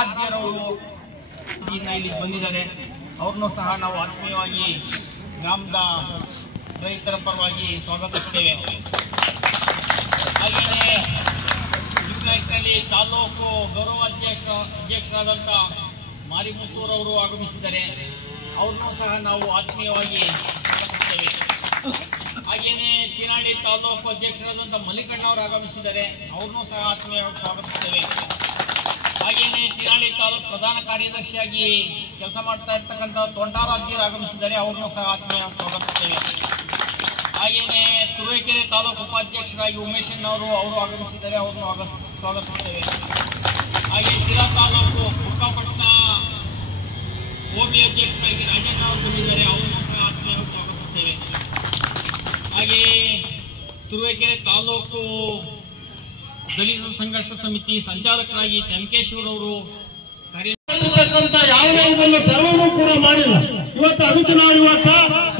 ಆರಾಧ್ಯರವರು ಇಲ್ಲಿ ಬಂದಿದ್ದಾರೆ. ಅವ್ರನ್ನೂ ಸಹ ನಾವು ಆತ್ಮೀಯವಾಗಿ ಗ್ರಾಮದ ರೈತರ ಪರವಾಗಿ ಸ್ವಾಗತಿಸ್ತೇವೆ. ಹಾಗೆಯೇ ಚಿಕ್ಕನಾಯಕನಹಳ್ಳಿ ತಾಲೂಕು ಅಧ್ಯಕ್ಷರಾದಂಥ ಮಾರಿಮುತ್ತೂರವರು ಆಗಮಿಸಿದ್ದಾರೆ. ಅವ್ರನ್ನೂ ಸಹ ನಾವು ಆತ್ಮೀಯವಾಗಿ ಸ್ವಾಗತಿಸ್ತೇವೆ. ಹಾಗೆಯೇ ಚಿನಾಡಿ ತಾಲೂಕು ಅಧ್ಯಕ್ಷರಾದಂಥ ಮಲ್ಲಿಕಣ್ಣವರು ಆಗಮಿಸಿದ್ದಾರೆ. ಅವ್ರನ್ನೂ ಸಹ ಆತ್ಮೀಯವಾಗಿ ಸ್ವಾಗತಿಸ್ತೇವೆ. ಹಾಗೆಯೇ ಚಿನಾಡಿ ತಾಲೂಕು ಪ್ರಧಾನ ಕಾರ್ಯದರ್ಶಿಯಾಗಿ ಕೆಲಸ ಮಾಡ್ತಾ ಇರ್ತಕ್ಕಂಥ ತೊಂಡಾರಾಧ್ಯರು ಆಗಮಿಸಿದ್ದಾರೆ. ಅವ್ರನ್ನೂ ಸಹ ಆತ್ಮೀಯವಾಗಿ ಸ್ವಾಗತಿಸ್ತೇವೆ. ಹಾಗೆಯೇ ತುರುವೇಕೆರೆ ತಾಲೂಕು ಉಪಾಧ್ಯಕ್ಷರಾಗಿ ಉಮೇಶಣ್ಣವರು ಆಗಮಿಸಿದ್ದಾರೆ. ಅವ್ರನ್ನು ಸ್ವಾಗತಿಸ್ತೇವೆ. ಹಾಗೆ ಶಿರಾ ತಾಲೂಕು ಬುಕ್ಕಾಪಟ್ಟಣ ಹೋಬಳಿ ಅಧ್ಯಕ್ಷರಾಗಿ ರಾಜಣ್ಣ ಅವರು ಬಂದಿದ್ದಾರೆ. ಅವ್ರನ್ನೂ ಸಹ ಆತ್ಮೀಯವಾಗಿ ಸ್ವಾಗತಿಸ್ತೇವೆ. ಹಾಗೆಯೇ ತುರುವೇಕೆರೆ ತಾಲೂಕು ದಲಿತ ಸಂಘರ್ಷ ಸಮಿತಿ ಸಂಚಾಲಕರಾಗಿ ಚನ್ಕೇಶ್ವರವರು ಯಾವುದೇ ಧರ್ಮವೂ ಕೂಡ ಮಾಡಿಲ್ಲ. ಇವತ್ತು ಅದಕ್ಕೆ ನಾವು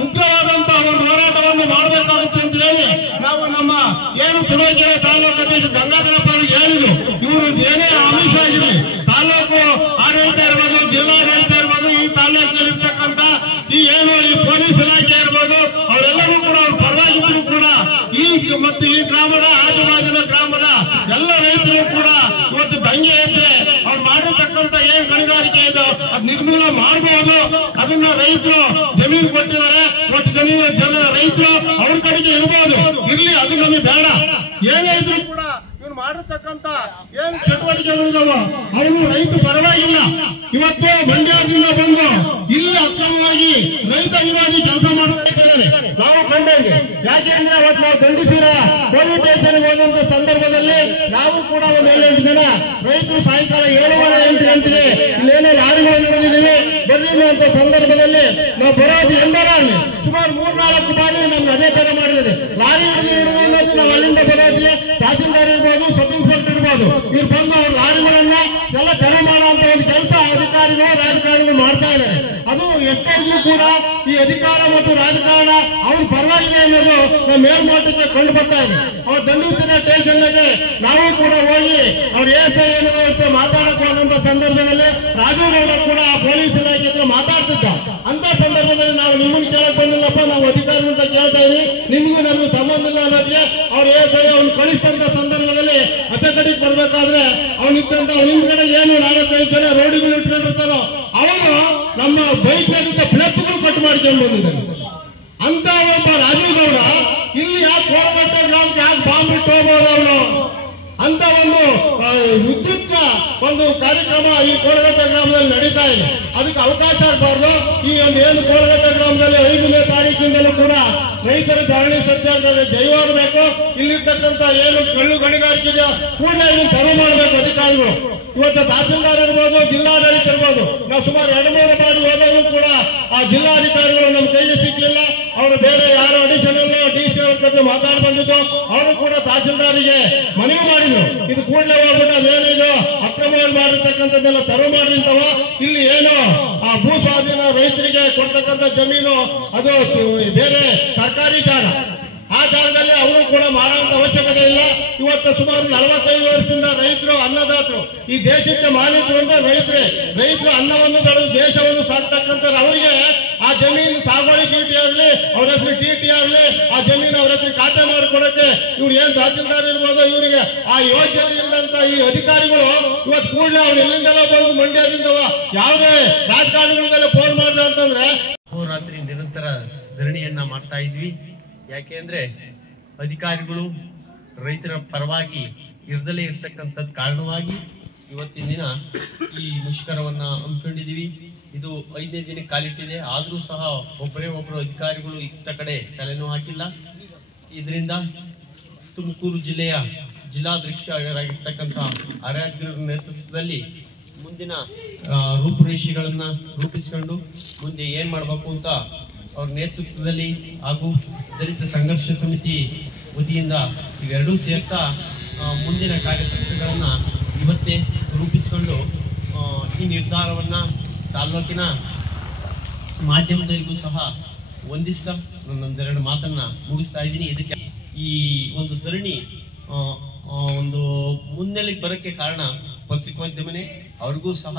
ಉಗ್ರವಾದಂತಹ ಒಂದು ಹೋರಾಟವನ್ನು ಮಾಡಬೇಕಾಗುತ್ತೆ ಅಂತ ಹೇಳಿ ನಾವು ನಮ್ಮ ಏನು ತುರುವೇಕೆರೆ ತಾಲೂಕು ಅಧ್ಯಕ್ಷ ಗಂಗಾಧರಪ್ಪ ಅವರಿಗೆ ಹೇಳಿದ್ರು. ಇವರು ಏನೇ ಆಮಿಷ ಆಗಿದೆ, ತಾಲೂಕು ಆಡಳಿತ ಇರ್ಬೋದು, ಜಿಲ್ಲಾಡಳಿತ ಇರ್ಬೋದು, ಈ ತಾಲೂಕಿನಲ್ಲಿ ಇರ್ತಕ್ಕಂಥ ಈ ಪೊಲೀಸ್ ಇಲಾಖೆ ಇರ್ಬೋದು, ಅವರೆಲ್ಲರೂ ಕೂಡ ಅವ್ರ ಪರವಾಗಿದ್ರು ಕೂಡ ಮತ್ತು ಈ ಗ್ರಾಮದ ಆಜುಬಾಜಿನ ಗ್ರಾಮದ ಎಲ್ಲ ರೈತರು ಕೂಡ ಇವತ್ತು ದಂಗೆ ಇದ್ರೆ ಅವ್ರು ಮಾಡಿರ್ತಕ್ಕಂಥ ಏನ್ ಗಣಿಗಾರಿಕೆ ಇದೆ ಅದ್ ನಿರ್ಮೂಲ ಮಾಡಬಹುದು. ಅದನ್ನ ರೈತರು ಜಮೀನು ಕೊಟ್ಟಿದ್ದಾರೆ. ಒಟ್ಟು ರೈತರು ಅವ್ರ ಕಡೆಗೆ ಇರ್ಬೋದು, ಇರ್ಲಿ, ಅದು ನಮಗೆ ಬೇಡ. ಏನೇ ಇದ್ರು ಕೂಡ ಇವ್ರು ಮಾಡಿರ್ತಕ್ಕಂಥ ಏನ್ ಚಟುವಟಿಕೆಗಳಿದಾವ ಅವರು ರೈತ ಪರವಾಗಿಲ್ಲ. ಇವತ್ತು ಮಂಡ್ಯದಿಂದ ಬಂದು ಇಲ್ಲಿ ಅಕ್ರಮವಾಗಿ ರೈತ ವಿರೋಧಿ ಕೆಲಸ ಮಾಡುತ್ತಿದ್ದಾರೆ ನಾವು ಕಂಡಂಗೆ. ಯಾಕೆಂದ್ರೆ ಅವತ್ತು ನಾವು ದಂಡಿಸಿರ ಪೊಲೀಸ್ ಸ್ಟೇಷನ್ಗೆ ಹೋದಂತ ಸಂದರ್ಭದಲ್ಲಿ ನಾವು ಕೂಡ ಒಂದು 7-8 ಜನ ರೈತರು ಸಾಯಂಕಾಲ 7-8 ಗಂಟೆಗೆ ಇಲ್ಲೇನೋ ಲಾರಿಗಳನ್ನು ಹಿಡಿದಿದ್ದೀವಿ ಬರ್ಲಿ ಅಂತ ಸಂದರ್ಭದಲ್ಲಿ ನಾವು ಬರೋದು ಎಂದರಲ್ಲಿ ಸುಮಾರು 3-4 ಬಾರಿ ನಮ್ಗೆ ಅದೇ ತರ ಮಾಡಿದೆ. ಲಾರಿ ಹಿಡಿದು ಅನ್ನೋದು ನಾವು ಅಲ್ಲಿಂದ ಬರೋದಿಗೆ ತಹಸೀಲ್ದಾರ್ ಇರ್ಬೋದು, ಸಬ್ ಇನ್ಸ್ಪೆಕ್ಟರ್ ಇರ್ಬೋದು, ಇವ್ರು ಬಂದು ಅವ್ರ ಲಾರಿಗಳನ್ನ ಎಲ್ಲ ತೆರವು ಮಾಡುವಂತ ಒಂದು ಕೆಲಸ ಅಧಿಕಾರಿಗಳು ರಾಜಕಾರಣಿಗಳು ಮಾಡ್ತಾ ಇದ್ದಾರೆ. ಅದು ಎಷ್ಟೇ ಕೂಡ ಈ ಅಧಿಕಾರ ಮತ್ತು ರಾಜಕಾರಣ ಅವ್ರ ಪರವಾಗಿದೆ ಅನ್ನೋದು ನಮ್ಮ ಮೇಲ್ನೋಟಕ್ಕೆ ಕಂಡು ಬರ್ತಾ ಇದೆ. ಅವ್ರು ದಂಡೂರಿನ ಸ್ಟೇಷನ್ಗೆ ನಾವು ಕೂಡ ಹೋಗಿ ಅವ್ರ ಏಸೈ ಏನುವಂತೆ ಮಾತಾಡಕ್ ಹೋದಂತ ಸಂದರ್ಭದಲ್ಲಿ ರಾಜುಗೌಡ ಕೂಡ ಪೊಲೀಸ್ ಇಲಾಖೆ ಹತ್ರ ಮಾತಾಡ್ತಿದ್ದ. ಅಂತ ಸಂದರ್ಭದಲ್ಲಿ ನಾವು ನಿಮ್ಮನ್ನು ಕೇಳಕ್ ಬಂದಿಲ್ಲಪ್ಪ, ನಾವು ಅಧಿಕಾರಿ ಅಂತ ಕೇಳ್ತಾ ಇದೀವಿ, ನಿಮ್ಗೂ ನಮ್ಗೂ ಸಂಬಂಧ ಇಲ್ಲ ಅನ್ನೋದಕ್ಕೆ ಅವ್ರ ಏಸೈ ಅವ್ನು ಕಳಿಸಿದಂತ ಸಂದರ್ಭದಲ್ಲಿ ಅತಕಡಿಗೆ ಬರ್ಬೇಕಾದ್ರೆ ಅವ್ನಿದ್ದಂತ ಅವ್ನ ಹಿಂದ್ಗಡೆ ಏನು 4-5 ಜನ ರೋಡಿಗಳು ಇಟ್ಕೊಂಡಿರ್ತಾರೋ ಅವನು ನಮ್ಮ ಬೈಕ್ ಪ್ಲಸ್ಗಳು ಕಟ್ ಮಾಡ್ಕೊಂಡು ಬಂದಿದ್ದಾನೆ. ಅಂತ ಒಬ್ಬ ರಾಜುಗೌಡ ಇಲ್ಲಿ ಯಾಕೆ ಕೋಳಗಟ್ಟ ಗ್ರಾಮಕ್ಕೆ ಯಾಕೆ ಬಾಂಬ್ ಇಟ್ಟು ಹೋಗ್ಬೋದು ಅವನು? ಅಂತ ಒಂದು ವಿದ್ಯುತ್ ಒಂದು ಕಾರ್ಯಕ್ರಮ ಈ ಕೋಳಗಟ್ಟ ಗ್ರಾಮದಲ್ಲಿ ನಡೀತಾ ಇದೆ. ಅದಕ್ಕೆ ಅವಕಾಶ ಆಗಬಾರ್ದು. ಈ ಒಂದು ಏನು ಕೋಳಗಟ್ಟ ಗ್ರಾಮದಲ್ಲಿ 5ನೇ ತಾರೀಕಿಂದಲೂ ಕೂಡ ರೈತರ ಧರಣಿ ಸತ್ಯಾಗ್ರಹ ಜೈವಾಗಬೇಕು. ಇಲ್ಲಿರ್ತಕ್ಕಂಥ ಏನು ಕಳ್ಳು ಗಣಿಗಾರಿಕೆ ಕೂಡಲೇ ಇಲ್ಲಿ ತೆರವು ಮಾಡಬೇಕು ಅಧಿಕಾರಿಗಳು. ಇವತ್ತು ತಹಸೀಲ್ದಾರ್ ಇರ್ಬೋದು, ಜಿಲ್ಲಾಡಳಿತ ಇರ್ಬೋದು, ನಾವು ಸುಮಾರು 2-3 ಬಾರಿ ಹೋದಾಗೂ ಕೂಡ ಆ ಜಿಲ್ಲಾಧಿಕಾರಿಗಳು ನಮ್ಮ ಕೈಗೆ ಸಿಗ್ಲಿಲ್ಲ. ಅವರು ಬೇರೆ ಯಾರು ಅಡಿಷನಲ್ DC ಅವ್ರ ಕಡೆ ಮಾತಾಡಿ ಬಂದಿದ್ದು, ಅವರು ಕೂಡ ತಹಸೀಲ್ದಾರಿಗೆ ಮನವಿ ಮಾಡಿದ್ರು, ಇದು ಕೂಡಲೇ ಹೋಗ್ಬಿಟ್ಟು ಅದೇನಿದು ಅಕ್ರಮವಾಗಿ ಮಾಡಿರ್ತಕ್ಕಂಥದ್ದೆಲ್ಲ ತೆರವು ಮಾಡಿರ್ತವ. ಇಲ್ಲಿ ಏನು ಆ ಭೂ ಸ್ವಾಧೀನ ರೈತರಿಗೆ ಕೊಡ್ತಕ್ಕಂಥ ಜಮೀನು ಅದು ಬೇರೆ ಸರ್ಕಾರಿ ಜಾಗ, ಆ ಜಾಗದಲ್ಲಿ ಅವರು ಕೂಡ ಮಾಡುವಂತ ಅವಶ್ಯಕತೆ ಇಲ್ಲ. ಇವತ್ತು ಸುಮಾರು 45 ವರ್ಷದಿಂದ ರೈತರು ಅನ್ನದಾತರು, ಈ ದೇಶಕ್ಕೆ ಮಾಲೀಕರು ಅಂತ ರೈತರು ಅನ್ನವನ್ನು ಬೆಳೆದು ದೇಶವನ್ನು ಸಾಕ್ತಕ್ಕಂಥ ಅವರಿಗೆ ಆ ಜಮೀನು ಸಾಗುವಳಿ ಚೀಟಿ ಆಗಲಿ, ಅವ್ರ ಹೆಸರು TT ಆಗಲಿ, ಆ ಜಮೀನು ಅವ್ರ ಹೆಸರು ಖಾತೆ ಮಾಡಿಕೊಡಕ್ಕೆ ಇವ್ರು ಏನ್ ತಹಸೀಲ್ದಾರ್ ಇರ್ಬೋದು, ಇವರಿಗೆ ಆ ಯೋಗ್ಯತೆ ಇಲ್ಲದಂತ ಈ ಅಧಿಕಾರಿಗಳು ಇವತ್ತು ಕೂಡಲೇ ಅವ್ರು ಎಲ್ಲಿಂದೆಲ್ಲ ಬಂದು ಮಂಡ್ಯದಿಂದ ಯಾವುದೇ ರಾಜಕಾರಣಿಗಳಿಗೆಲ್ಲ ಫೋನ್ ಮಾಡಿದ ಅಂತಂದ್ರೆ ರಾತ್ರಿ ನಿರಂತರ ಧರಣಿಯನ್ನ ಮಾಡ್ತಾ ಇದ್ವಿ. ಯಾಕೆಂದ್ರೆ ಅಧಿಕಾರಿಗಳು ರೈತರ ಪರವಾಗಿ ಇರ್ದಲೇ ಇರ್ತಕ್ಕಂಥದ್ದು ಕಾರಣವಾಗಿ ಇವತ್ತಿನ ದಿನ ಈ ಮುಷ್ಕರವನ್ನ ಹಮ್ಮಿಕೊಂಡಿದೀವಿ. ಇದು 5ನೇ ದಿನಕ್ಕೆ ಕಾಲಿಟ್ಟಿದೆ. ಆದ್ರೂ ಸಹ ಒಬ್ಬರು ಅಧಿಕಾರಿಗಳು ಇತ್ತ ಕಡೆ ತಲೆನೂ ಹಾಕಿಲ್ಲ. ಇದರಿಂದ ತುಮಕೂರು ಜಿಲ್ಲೆಯ ಜಿಲ್ಲಾಧ್ಯಕ್ಷರಾಗಿರ್ತಕ್ಕಂಥ ಆರಾಧ್ಯರ ನೇತೃತ್ವದಲ್ಲಿ ಮುಂದಿನ ರೂಪುರೇಷೆಗಳನ್ನ ರೂಪಿಸಿಕೊಂಡು ಮುಂದೆ ಏನ್ ಮಾಡಬೇಕು ಅಂತ ಅವ್ರ ನೇತೃತ್ವದಲ್ಲಿ ಹಾಗೂ ದಲಿತ ಸಂಘರ್ಷ ಸಮಿತಿ ವತಿಯಿಂದ ಇವೆರಡೂ ಸೇರ್ತಾ ಮುಂದಿನ ಕಾರ್ಯತಂತ್ರಗಳನ್ನ ಇವತ್ತೇ ರೂಪಿಸಿಕೊಂಡು ಈ ನಿರ್ಧಾರವನ್ನ ತಾಲೂಕಿನ ಮಾಧ್ಯಮದಲ್ಲಿಗೂ ಸಹ ವಂದಿಸ್ತಾ ನನ್ನೊಂದೆರಡು ಮಾತನ್ನ ಮುಗಿಸ್ತಾ ಇದ್ದೀನಿ. ಇದಕ್ಕೆ ಈ ಒಂದು ಧರಣಿ ಒಂದು ಮುನ್ನೆಲೆಗೆ ಬರೋಕ್ಕೆ ಕಾರಣ ಪತ್ರಿಕೋದ್ಯಮನೇ, ಅವ್ರಿಗೂ ಸಹ